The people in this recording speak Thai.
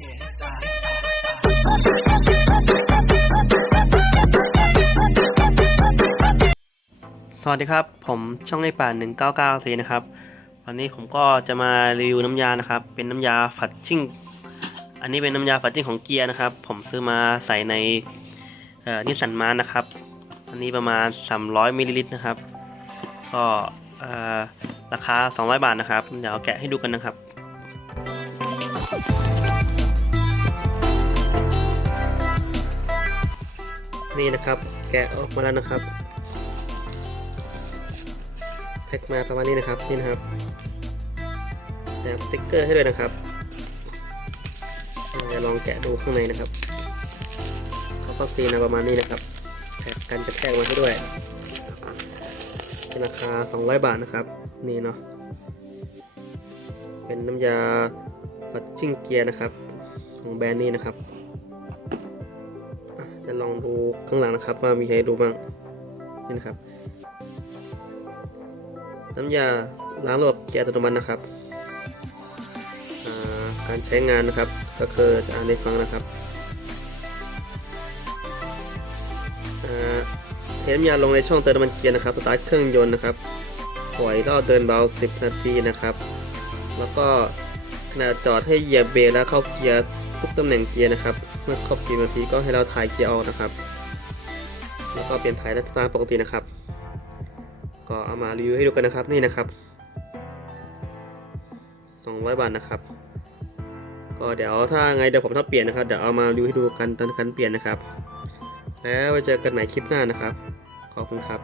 สวัสดีครับ ผมช่องไอป่าหนึ่งเก้าเก้าสีนะครับ วันนี้ผมก็จะมารีวิวน้ำยานะครับ เป็นน้ำยาฝัดชิ่ง อันนี้เป็นน้ำยาฝัดชิ่งของเกียร์นะครับ ผมซื้อมาใส่ในนิสสันมาร์นะครับ อันนี้ประมาณ 300มิลลิลิตรนะครับ ก็ราคา 200 บาทนะครับ เดี๋ยวแกะให้ดูกันนะครับ นี่นะครับ แกะออกมาแล้วนะครับแพ็กมาประมาณนี้นะครับนี่นะครับแถมสติ๊กเกอร์ให้ด้วยนะครับจะลองแกะดูข้างในนะครับเขาก็ซีนมาประมาณนี้นะครับแพ็กกันจะแทกมาให้ด้วยเป็นราคา 200 บาทนะครับ นี่เนาะเป็นน้ำยาปัดจิ้งเกียร์นะครับ ของแบรนด์นี้นะครับ จะลองดูข้างหลังนะครับ ว่ามีใครดูบ้างนี่นะครับ น้ำยาล้างระบบเกียร์อัตโนมัตินะครับาการใช้งานนะครับ ก็คือจะอ่านให้ฟังนะครับเทน้ำยาลงในช่องเติมน้ำมันเกียร์นะครับสตาร์ทเครื่องยนต์นะครับปล่อยก็เดินเบา 10 นาทีนะครับ แล้วก็ขณะจอดให้เหยียบเบรกแล้วเข้าเกียร์ ทุกตำแหน่งเกียร์นะครับ เมื่อครบ10นาทีก็ให้เราถ่ายเกียร์ออกนะครับ แล้วก็เปลี่ยนถ่ายได้ตามปกตินะครับ ก็เอามารีวิวให้ดูกันนะครับนี่นะครับ 200 บาทนะครับ ก็เดี๋ยวถ้าไงเดี๋ยวผมต้องเปลี่ยนนะครับเดี๋ยวเอามารีวิวให้ดูกันตอนการเปลี่ยนนะครับ แล้วไว้เจอกันใหม่คลิปหน้านะครับ ขอบคุณครับ